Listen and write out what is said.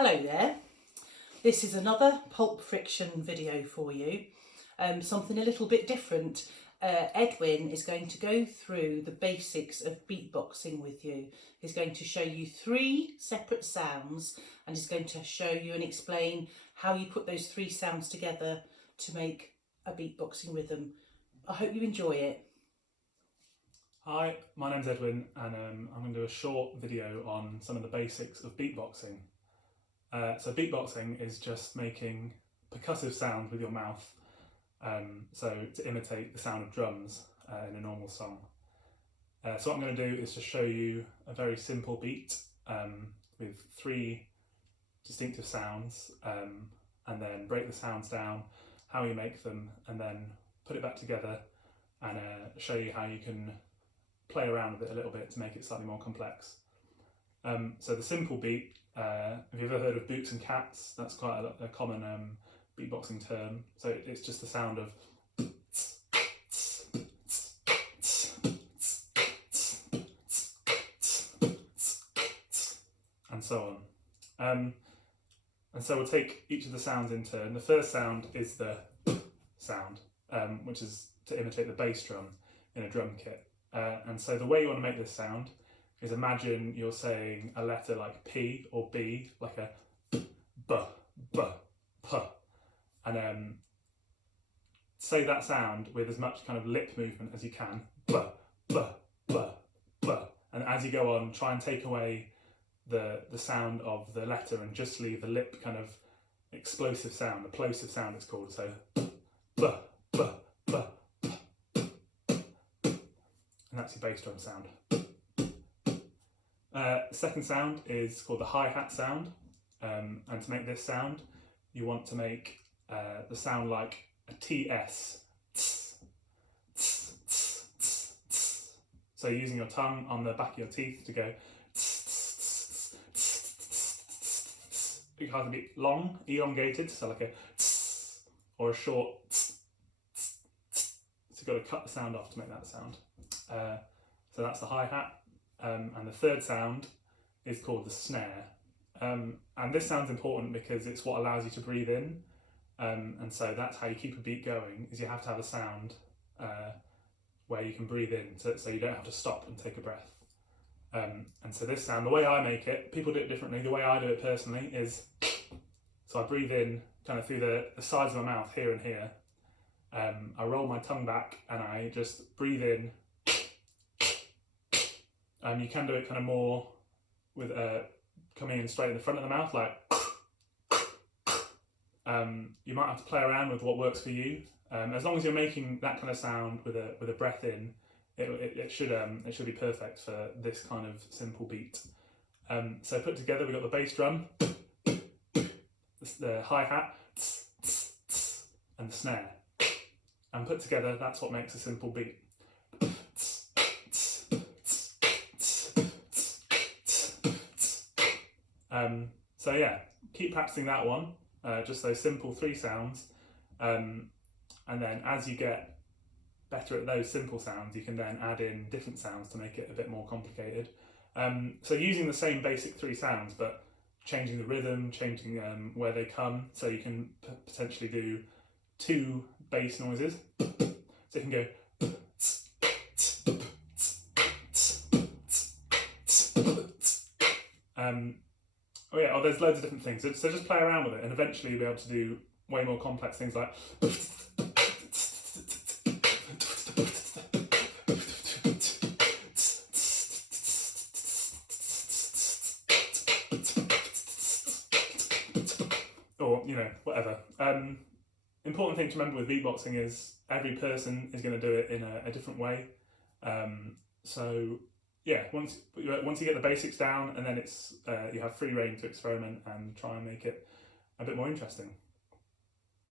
Hello there, this is another Pulp Friction video for you, something a little bit different. Edwin is going to go through the basics of beatboxing with you. He's going to show you 3 separate sounds and he's going to show you and explain how you put those 3 sounds together to make a beatboxing rhythm. I hope you enjoy it. Hi, my name's Edwin and I'm going to do a short video on some of the basics of beatboxing. So beatboxing is just making percussive sounds with your mouth, so to imitate the sound of drums in a normal song. So what I'm going to do is just show you a very simple beat with 3 distinctive sounds, and then break the sounds down, how you make them, and then put it back together and show you how you can play around with it a little bit to make it slightly more complex. So the simple beat, have you ever heard of boots and cats? That's quite a common beatboxing term. So it's just the sound of and so on. And so we'll take each of the sounds in turn. The first sound is the sound, which is to imitate the bass drum in a drum kit. And so the way you want to make this sound is imagine you're saying a letter like P or B, like a B, B, P, and say that sound with as much kind of lip movement as you can, B, B, B, B, and as you go on, try and take away the sound of the letter and just leave the lip kind of explosive sound, the plosive sound it's called, so B, B, B, B, and that's your bass drum sound. The second sound is called the hi-hat sound, and to make this sound you want to make the sound like a TS. So using your tongue on the back of your teeth to go. It can either be long, elongated, so like a or a short. So you've got to cut the sound off to make that sound. So that's the hi-hat. And the third sound is called the snare. And this sound's important because it's what allows you to breathe in. And so that's how you keep a beat going, is you have to have a sound where you can breathe in, so you don't have to stop and take a breath. And so this sound, the way I make it, people do it differently. The way I do it personally is, so I breathe in kind of through the sides of my mouth, here and here. I roll my tongue back and I just breathe in. You can do it kind of more with coming in straight in the front of the mouth, like. You might have to play around with what works for you. As long as you're making that kind of sound with a breath in, it should be perfect for this kind of simple beat. So put together, we've got the bass drum, the hi-hat, and the snare. And put together, that's what makes a simple beat. So yeah, keep practicing that one, just those simple 3 sounds, and then as you get better at those simple sounds, you can then add in different sounds to make it a bit more complicated. So using the same basic 3 sounds, but changing the rhythm, changing where they come, so you can potentially do 2 bass noises. So you can go. There's loads of different things. So just play around with it, and eventually you'll be able to do way more complex things like. Or, whatever. Important thing to remember with beatboxing is every person is going to do it in a different way. So yeah, once you get the basics down, and then it's you have free rein to experiment and try and make it a bit more interesting.